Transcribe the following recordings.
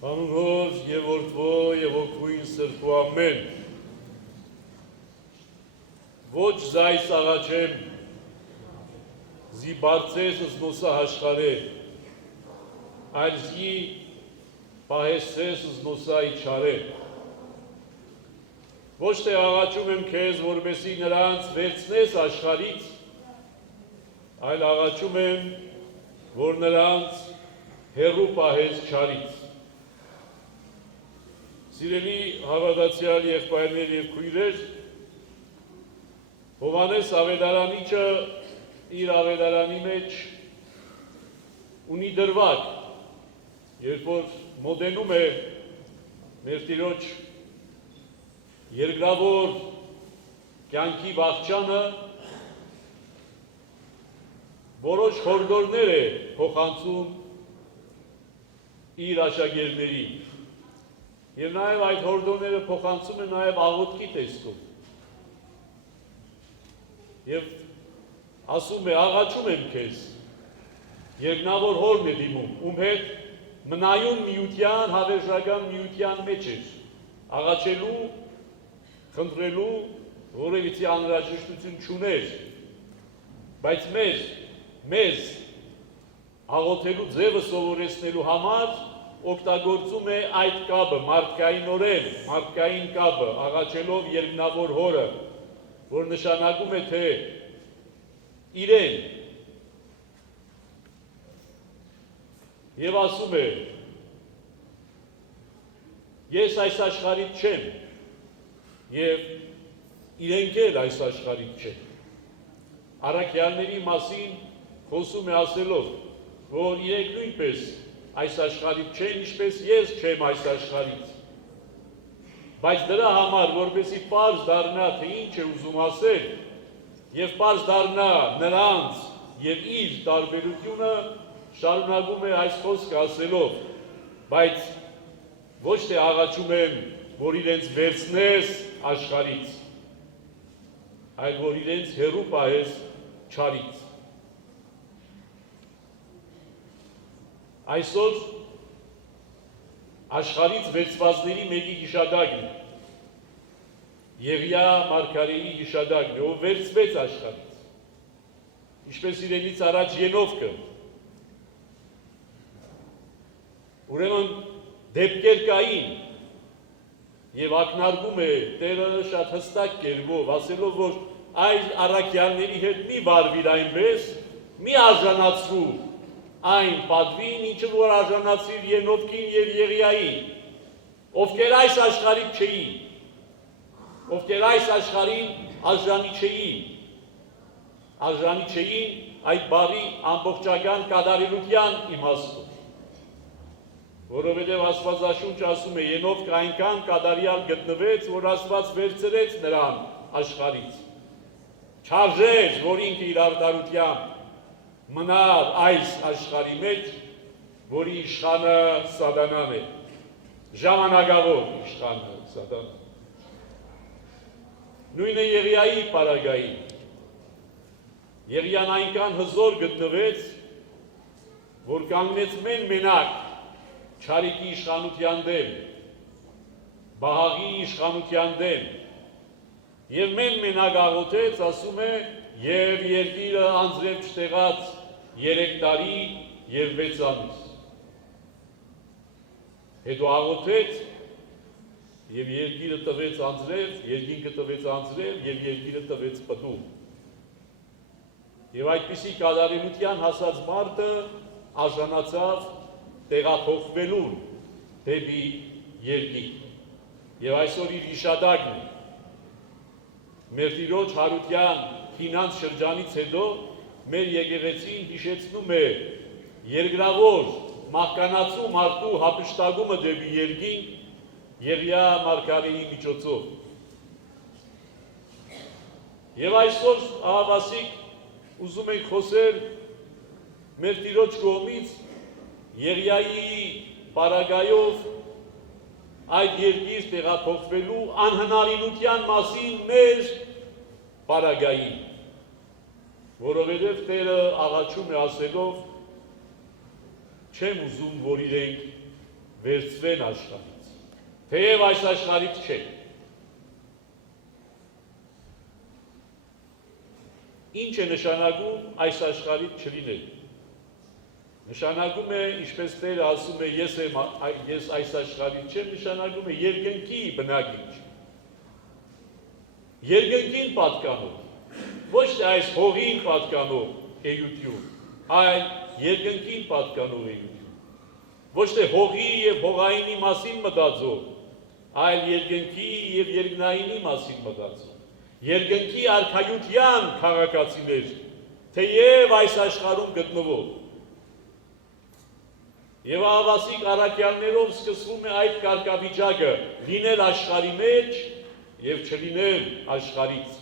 Անունով և որդվո և ոգույն սրտու ամեն, ոչ զայս աղաչեմ, զի բարձես զնոսա հաշխարե, այլ զի պահեսես զնոսա իչարե, ոչ թե աղաչում եմ քեզ, որպեսզի նրանց վերցնես աշխարից, այլ աղաչում եմ, որ նրանց հեռու պահես չարից։ Սիրելի հավատացյալ եղբայրներ և քույրեր, Հովհաննես Ավետարանիչը իր ավետարանի մեջ ունի դրվագ, երբ որ մոտենում է մեր Տիրոջ երկրավոր կյանքի վախճանը, որոշ հորդորներ է փոխանցում իր աշակերտներին, և նաև այդ հորդորները փոխանցում է նաև աղոթքի տեսքով, և ասում է, աղաչում եմ քեզ, երկնավոր հորն է դիմում, ում հետ մնայուն միության, հավերժական միության մեջ էր, աղաչելու, խնդրելու, որևիցի անհրաժեշտություն չուներ, բայց մեզ աղոթելու ձևը սովորեցնելու համար օգտագործում է այդ կապը, մարդկայինորեն, մարդկային կապը, աղաչելով երկնավոր հորը, որ նշանակում է, թե իրեն, և ասում է, ես այս աշխարհից չեմ, և իրենք էլ այս աշխարհից չեն։ Առաքյալների մասին խոսում է ասելով, որ իրենք նույնպես այս աշխարհից չեն, ինչպես ես չեմ այս աշխարհից։ Բայց դրա համար, որպեսզի պարզ դառնա, թե ինչ է ուզում ասել, և պարզ դառնա նրանց և իր տարբերությունը, շարունակում է այս խոսքը ասելով, բայց ոչ թե աղաչում եմ, որ իրենց վերցնես աշխարհից, այլ որ իրենց հեռու պահես չարից։ Այսօր աշխարհից վերցվածների մեկի հիշադակն է, Եղիա մարգարեի հիշադակն է, ով վերցվեց աշխարհից, ինչպես իրենից առաջ Ենովկը։ Ուրեմն դեպքեր կային, և ակնարկում է Տերը շատ հստակ կերպով, ասելով, որ այս առաքյալների հետ մի վարվիր այնպես, մի արժանացրու այն պատվին, ինչը որ արժանացրիր Ենովկին և Եղիային, ովքեր այս աշխարհից չէին, ովքեր այս աշխարհին արժանի չէին այդ բառի ամբողջական կատարելության իմաստով, որովհետև Աստվածաշունչը ասում է, Ենովկը այնքան կատարյալ գտնվեց, որ Աստված վերցրեց նրան աշխարհից, չարժեց, որ ինքը իր արդարությամբ մնար այս աշխարհի մեջ, որի իշխանը սատանան է, ժամանակավոր իշխանը սատանան։ Նույնը Եղիայի պարագային, Եղիան այնքան հզոր գտնվեց, որ կանգնեց մենակ չարիքի իշխանության դեմ, բահաղի իշխանության դեմ, և մենակ աղոթեց, ասում է, և երկիրը անձրև չտեղած 3 տարի և 6 ամիս։ Հետո աղոթեց, և երկիրը տվեց անձրև, երկինքը տվեց անձրև, և երկիրը տվեց պտուղ։ Եվ այդպիսի կատարելության հասած մարդը արժանացավ տեղափոխվելուն դեպի երկինք։ Եվ այսօր իր հիշադակն է, մեր Տիրոջ հարության ֆինանս շրջանից հետո մեր եկեղեցին հիշեցնում է երկրավոր մահկանացու մարդու հափշտակումը դեպի երկինք Եղիա մարգարեի միջոցով։ Եվ այսօր ահավասիկ ուզում ենք խոսել մեր Տիրոջ կողմից Եղիայի պարագայով այդ երկիր տեղափոխվելու անհնարինության մասին մեր պարագային, որովհետև Տերը աղաչում է ասելով, չեմ ուզում, որ իրենք վերցվեն աշխարհից, թեև այս աշխարհից չեն։ Ինչ է նշանակում այս աշխարհից չլինել։ Նշանակում է, ինչպես Տերը ասում է, ես այս աշխարհից չեմ, նշանակում է երկնքի բնակիչ։ Երկնքին պատկանող, ոչ թե այս հողին պատկանող էություն, այլ երկնքին պատկանող էություն։ Ոչ թե հողի եւ հողայինի մասին մտածող, այլ երկնքի եւ երկնայինի մասին մտածող։ Երկնքի արքայության քաղաքացիներ, թեև այս աշխարհում գտնվող։ Եվ ահավասիկ առաքյալներով սկսվում է այդ կարգավիճակը՝ լինել աշխարհի մեջ եւ չլինել աշխարհից։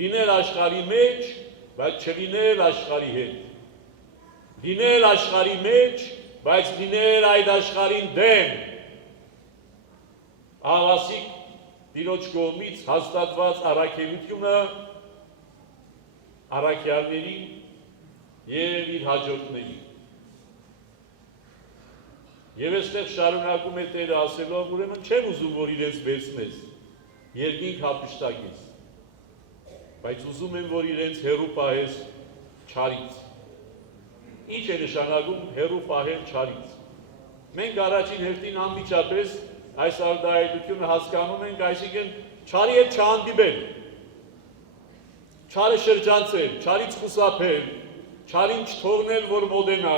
Լինել աշխարհի մեջ, բայց չլինել աշխարհի հետ։ Լինել աշխարհի մեջ, բայց լինել այդ աշխարհին դեմ։ Ահավասիկ Տիրոջ կողմից հաստատված առաքելությունը առաքյալների եւ իր հաջորդների։ Եվ այստեղ շարունակում է Տերը ասելով, ուրեմն չեմ ուզում, որ իրենց վերցնես, երկինք հափշտակես, բայց ուզում եմ, որ իրենց հեռու պահես չարից։ Ինչ է նշանակում հեռու պահել չարից։ Մենք առաջին հերթին անմիջապես այս արտահայտությունը հասկանում ենք, այսինքն չարի հետ չհանդիպել, չարը շրջանցել, չարից խուսափել, չարին չթողնել, որ մոտենա։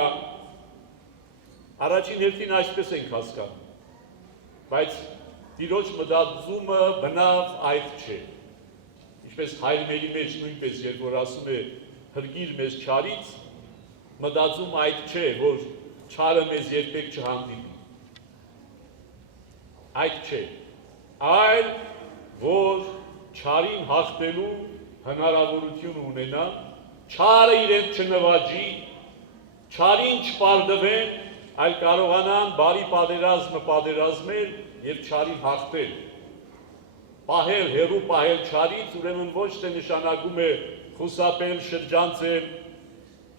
Առաջին հերթին այսպես ենք հասկանում, բայց Տիրոջ մտածումը բնավ այդ չէ։ Ինչպես հայրների մեջ նույնպես, երբ որ ասում է հրգիր մեզ չարից, մտածում այդ չէ, որ չարը մեզ երբեք չհանդիպի։ Այդ չէ, այլ որ չարին հաղթելու հնարավորություն ունենա, չարը իրեն չնվաճի, չարին չպարտվեն, այլ կարողանան բարի պատերազմը պատերազմել եւ չարին հաղթել։ Պահել, հեռու պահել չարից, ուրեմն ոչ թե նշանակում է խուսափել, շրջանցել,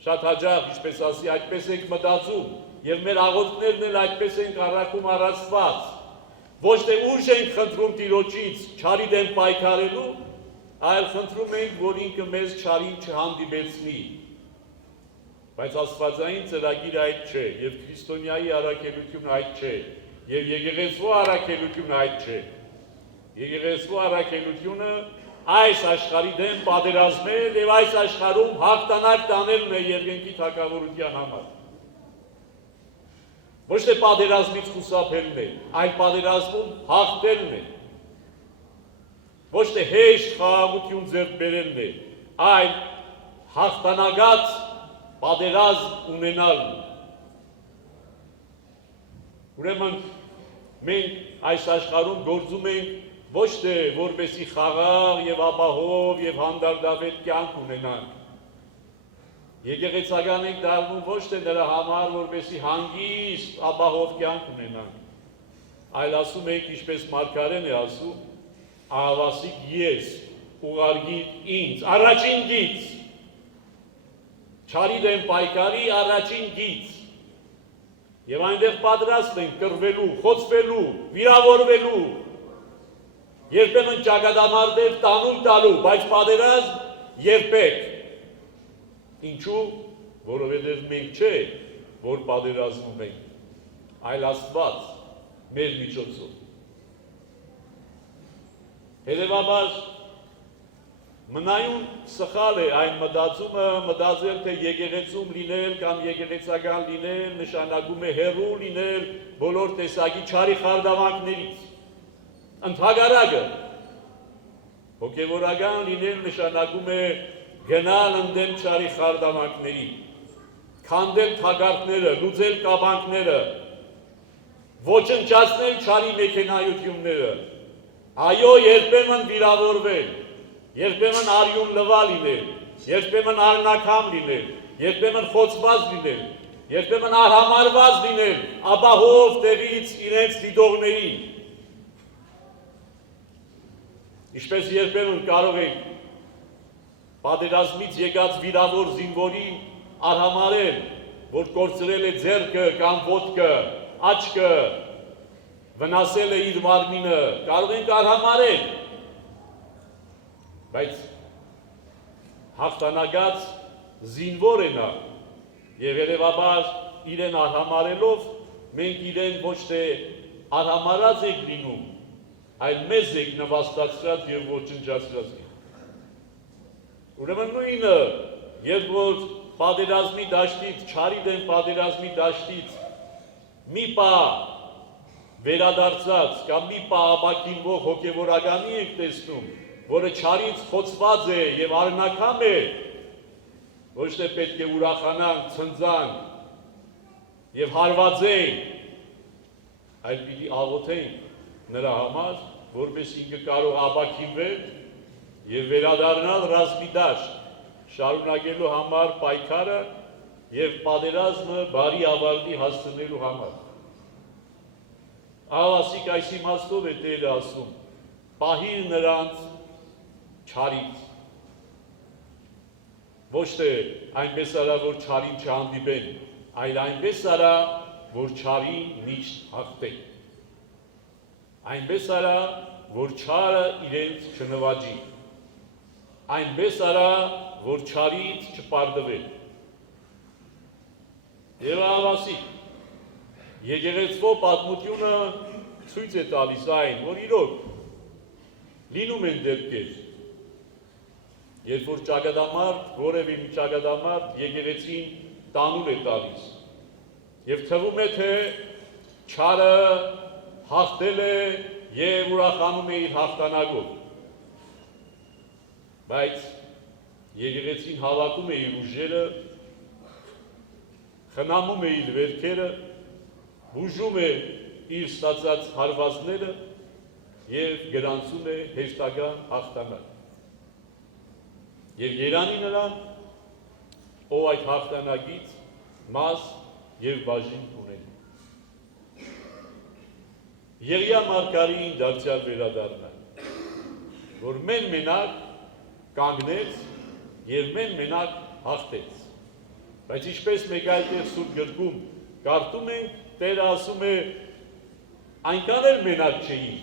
շատ հաճախ, ինչպես ասի, այդպես ենք մտածում, եւ մեր աղոթքներն էլ այդպես ենք առաքում առաստված։ Ոչ թե ուժ ենք խնդրում Տիրոջից չարի դեմ պայքարելու, այլ խնդրում ենք, որ ինքը մեզ չարին չհանդիպեցնի։ Բայց աստվածային ծրագիրը այդ չէ, եւ քրիստոնյայի առաքելությունը այդ չէ, եւ եկեղեցու առաքելությունը այդ չէ։ Եկեղեցու առաքելությունը այս աշխարհի դեմ պատերազմել եւ այս աշխարհում հաղթանակ տանելն է երկնքի թագավորության համար։ Ոչ թե պատերազմից խուսափելն է, այլ պատերազմում հաղթելն է։ Ոչ թե հեշտ խաղաղություն ձեռք բերելն է, այլ հաղթանակած պատերազմ ունենալն։ Ուրեմն մենք այս աշխարհում գործում ենք ոչ թե որպեսզի խաղաղ եւ ապահով եւ հանդարտավետ կյանք ունենանք։ Եկեղեցական ենք դառնում ոչ թե նրա համար, որպեսզի հանգիստ ապահով կյանք ունենանք, այլ ասում ենք, ինչպես Մարգարեն է ասում, ահավասիկ ես, ուղարկիր ինձ, առաջին գիծ, չարի դեմ պայքարի առաջին գիծ, եւ այնտեղ պատրաստ ենք կռվելու, խոցվելու, վիրավորվելու, երբեմն ճակատամարտեր տանուլ տալու, բայց պատերազմ երբեք։ Ինչու, որովհետև մենք չէ, որ պատերազմում ենք, այլ Աստված մեր միջոցով։ Հետևաբար մնայուն սխալ է այն մտածումը, մտածել, թե եկեղեցում լինել կամ եկեղեցական լինել նշանակում է հեռու լինել բոլոր տեսակի չարի խարդավանքներից։ Ընդհակառակը հոգևորական լինել նշանակում է գնալ ընդդեմ չարի խարդավանքների, քանդել թագարտները, լուծել կապանքները, ոչնչացնել չարի մեքենայությունները, այո, երբեմն վիրավորվել, երբեմն արյուն լվա լինել, երբեմն արնակամ լինել, երբեմն խոցված լինել, երբեմն արհամարված լինել, ապահով տեղից իրենց դիտողներին։ Ինչպես երբեմն կարող ենք պատերազմից եկած վիրավոր զինվորին արհամարել, որ կորցրել է ձեռքը կամ ոտքը, աչքը վնասել է իր մարմինը, կարող ենք արհամարել, բայց հաղթանակած զինվոր է նա, եւ երևաբար իրեն արհամարելով, մենք իրեն ոչ թե արհամարած ենք լինում, այլ մեզ ենք նվաստացրած եւ ոչնչացրած ենք։ Ուրեմն նույնը, երբ որ պատերազմի դաշտից, չարի դեմ պատերազմի դաշտից մի պա վերադարձած կամ մի պա ապակինվող հոգևորականի ենք տեսնում, որը չարից խոցված է եւ արնակամ է, ոչ թե պետք է ուրախանանք, ցնծանք եւ հարվածենք, այլ պիտի աղոթենք նրա համար, որպես ինքը կարող ապակինվել եւ վերադառնալ ռազմի դաշտ, շարունակելու համար պայքարը եւ պատերազմը բարի ավարտի հասցնելու համար։ Ահավասիկ այս իմաստով է Տերը ասում. պահիր նրանց չարից։ Ոչ թե այնպես արա, որ չարին չհանդիպեն, այլ այնպես արա, որ չարին միշտ հաղթեն։ Այնպես արա, որ չարը իրենց չնվաճի։ Այնպես արա, որ չարից չպարտվեն։ Եվ ահավասիկ, եկեղեցվո պատմությունը ցույց է տալիս այն, որ իրոք լինում են դեպքեր, երբ որ ճակատամարտ, որևէ մի ճակատամարտ եկեղեցին տանուլ է տալիս, եւ թվում է, թե չարը հաղթել է եւ ուրախանում է իր հաղթանակով, բայց եկեղեցին հավաքում է իր ուժերը, խնամում է իր վերքերը, բուժում է իր ստացած հարվածները եւ գրանցում է հեշտական հաղթանակ։ Եվ երանի նրան, ով այդ հաղթանակից մաս եւ բաժին ունեն։ Եղիա մարգարին դարձյալ վերադառնա, որ մենակ կանգնեց եւ մենակ հաղթեց։ Բայց ինչպես մեկ այլ տեղ Սուրբ գրքում կարդում ենք, Տերը ասում է, այնքան էլ մենակ չէի։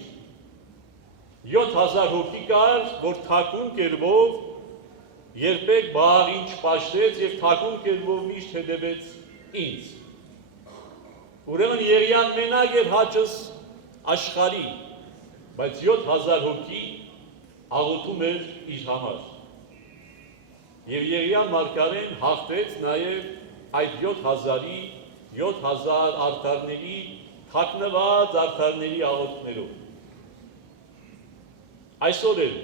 7000 հոգի կար, որ թաքուն կերպով երբեք Բաղին չպաշտեց եւ թաքուն կերպով միշտ հետևեց ինձ։ Ուրեմն Եղիան մենակ էր հաճս աշխարհի, բայց 7000 հոգի աղոթում էր իր համար։ Եվ Եղիան մարգարեն հաղթեց նաեւ այդ 7000-ի 7000 արդարների, թաքնված արդարների աղոթներով։ Այսօր էլ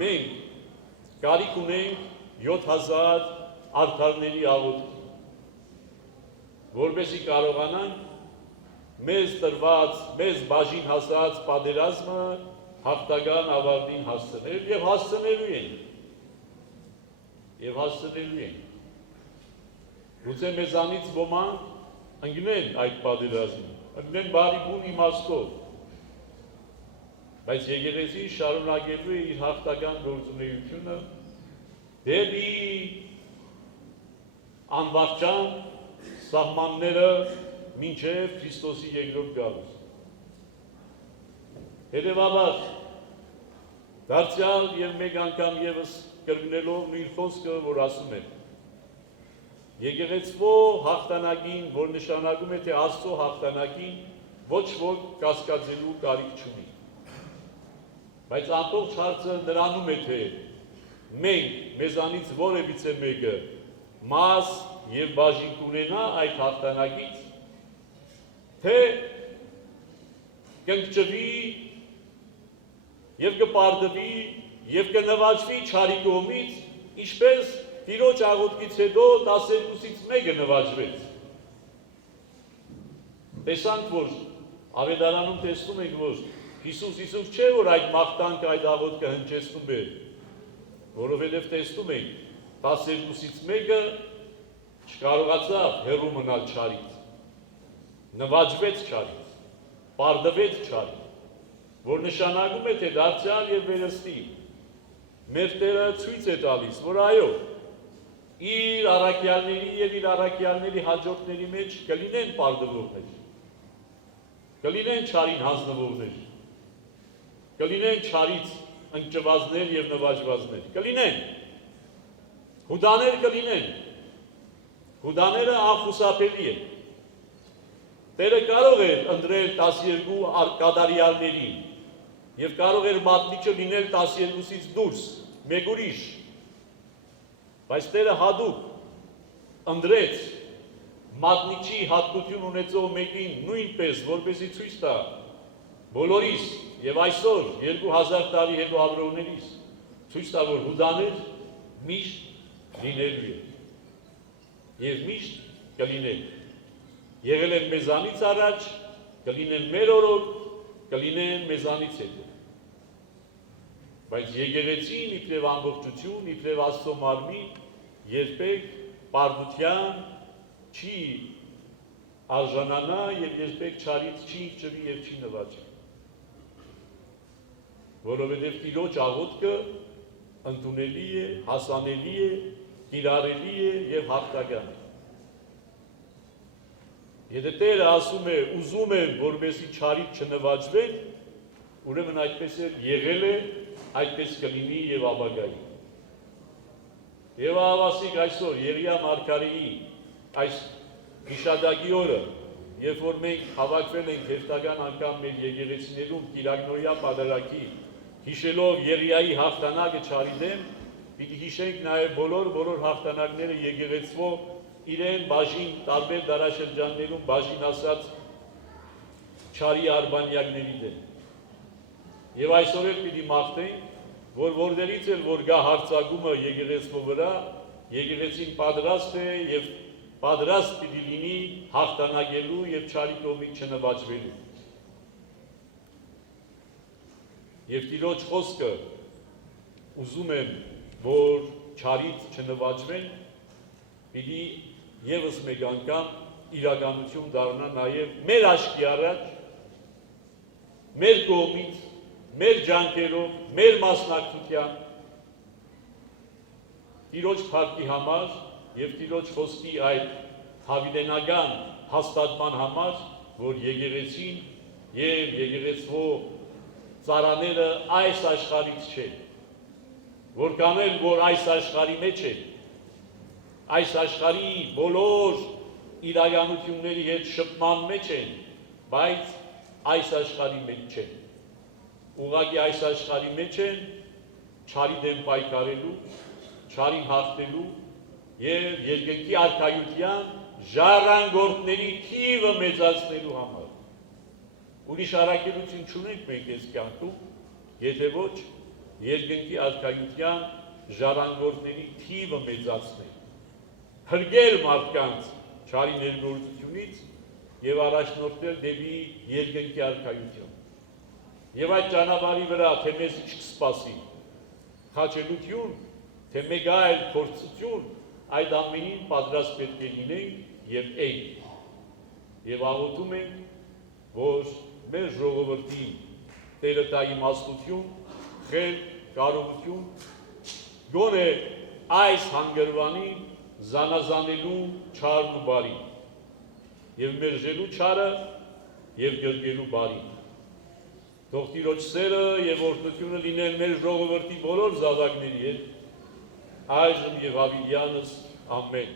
մենք կարիք ունենք 7000 արդարների աղոթքի, որպեսզի կարողանանք մեզ տրված, մեզ բաժին հասած պատերազմը հաղթական ավարտին հասցնել եւ հասցնելու ենք։ Գուցե մեզանից ոմանք ընկնեն այդ պատերազմին, ընկնեն բարի բուն իմաստով, բայց եկեղեցին շարունակելու է իր հաղթական գործունեությունը դեպի անվախճան սահմանները մինչև Քրիստոսի երկրորդ գալուս։ Հետևաբար, դարձյալ եւ մեկ անգամ եւս կրկնելով նույն խոսքը, որ ասում է, եկեղեցվո հաղթանակին, որ նշանակում է, թե Աստծո հաղթանակին ոչ ոք կասկածելու կարիք չունի։ Բայց ամբողջ հարցը նրանում է, թե մենք մեզանից որևիցե մեկը մաս եւ բաժին կունենա այդ հաղթանակից, թե կընկճվի եւ կպարտվի եւ կնվաճվի չարի կողմից, ինչպես Տիրոջ աղոթքից հետո 12-ից մեկը նվաճվեց։ Տեսանք, որ Ավետարանում տեսնում ենք, որ Հիսուս չէ, որ այդ մաղթանքը, այդ աղոթքը հնչեցնում է, որովհետև տեսնում ենք, 12-ից մեկը չկարողացավ հեռու մնալ չարից, նվաճվեց չարից, պարտվեց չարից, որ նշանակում է, թե դարձյալ եւ վերստի մեր Տերը ցույց է տալիս, որ այո, իր առաքյալների եւ իր առաքյալների հաջորդների մեջ կլինեն պարտվողներ, կլինեն չարին հանձնվողներ, կլինեն չարից ընկճվածներ և նվաճվածներ, կլինեն, հուդաներ կլինեն, հուդաները անխուսափելի են, Տերը կարող էր ընտրել 12 կատարյալներին և կարող էր մատնիչը լինել 12-ից դուրս, մեկ ուրիշ, բայց Տերը հատուկ ընտրեց մատնիչի հատկություն ունեցող մեկին նույնպես, որպեսզի ցույց տա բոլորիս և այսօր 2000 տարի հետո ապրողներիս ցույց տա, որ հուդաներ միշտ լինելու են և միշտ կլինեն։ Եղել են մեզանից առաջ, կլինեն մեր օրոք, կլինեն մեզանից հետո։ Բայց եկեղեցին իբրև ամբողջություն, իբրև Աստծո մարմին երբեք պարտության չի արժանանա և երբեք չարից չի ճվի և չի նվաճի։ Որովհետև Տիրոջ աղոթքը ընդունելի է, հասանելի է, կիրառելի է և հաղթական է։ Եթե Տերը ասում է, ուզում եմ, որպեսզի չարից չնվաճվեն, ուրեմն այդպես եղել է, այդպես կլինի և ապագայի։ Եվ ահավասիկ այսօր Եղիա մարգարեի այս հիշատակի օրը, երբ որ մենք հավաքվել ենք հերթական անգամ մեր եկեղեցիներում Կիրակնօրյա պատարագի, հիշելով Եղիայի հաղթանակը չարի դեմ, պիտի հիշենք նաև բոլոր հաղթանակները եկեղեցվող իրեն բաժին տարբեր դարաշրջաններում բաժին ասած չարի արբանյակների դեմ։ Եվ այսօր էլ պիտի մաղթենք, որ որտեղից էլ որ գա հարձակումը եկեղեցու վրա, եկեղեցին պատրաստ է և պատրաստ պիտի լինի հաղթանակելու և չարի կողմից չնվաճվելու։ Եվ Տիրոջ խոսքը ուզում եմ, որ չարից չնվաճվեն, պիտի ևս մեկ անգամ իրականություն դառնա նաև մեր աչքի առաջ, մեր կողմից, մեր ջանքերով, մեր մասնակցությամբ, Տիրոջ փառքի համար և Տիրոջ խոսքի այդ հավիտենական հաստատման համար, որ եկեղեցին և եկեղեցու ծառաները այս աշխարհից չեն, որքան էլ որ այս աշխարհի մեջ են, այս աշխարհի բոլոր իրականությունների հետ շփման մեջ են, բայց այս աշխարհի մեջ չեն։ Ուղղակի այս աշխարհի մեջ են չարի դեմ պայքարելու, չարին հաղթելու և երկնքի արքայության ժառանգորդների թիվը մեծացնելու համար։ Ուրիշ առաքելություն չունենք մենք այս կյանքում, եթե ոչ երկնքի արքայության ժառանգորդների թիվը մեծացնել, հրգել մարդկանց չարի ներգործությունից և առաջնորդել դեպի երկնքի արքայություն։ Եվ այդ ճանապարհի վրա, թե մեզ չկսպասի խաչելություն, թե մեկ այլ փորձություն, այդ ամենին պատրաստ պետք է լինենք և ենք։ Եվ աղոթում ենք, որ մեր ժողովրդին Տերը տա իմաստություն, խելք, կարողություն, գոնե այս հանգրվանին զանազանելու չարն ու բարին, և մերժելու չարը և գրկելու բարին։ Թող Տիրոջ սերը և օրհնությունը լինեն մեր ժողովրդի բոլոր զավակների հետ, այժմ և հավիտյանս, ամեն։